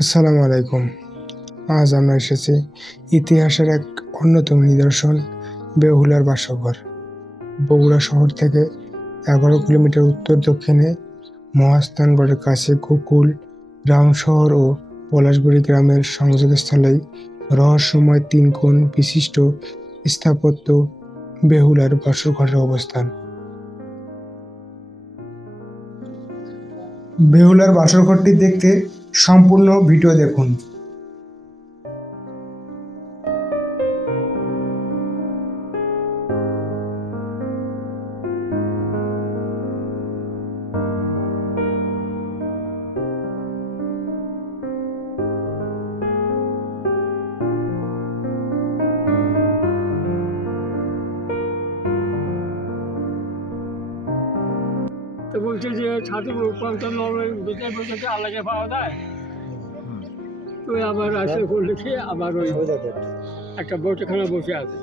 আসসালামু আলাইকুম। আজ আমরা এসেছি ইতিহাসের এক অন্যতম নিদর্শন, বেহুলার বাসঘর বগুড়া শহর থেকে এগারো কিলোমিটার উত্তর দক্ষিণে মহাস্থানগড়ের কাছে গোকুল গ্রাম শহর ও পলাশগুড়ি গ্রামের সংযোগস্থলেই রহস্যময় তিন কোণ বিশিষ্ট স্থাপত্য বেহুলার বাসরঘরের অবস্থান। বেহুলার বাসরঘরটি দেখতে সম্পূর্ণ ভিডিও দেখুন। বলছে যে ছাদে পঞ্চান্ন বেঁচে বসে আলাদা পাওয়া যায়। তো আবার আসে করলে আবার ওই একটা বৈঠকখানা বসে আছে।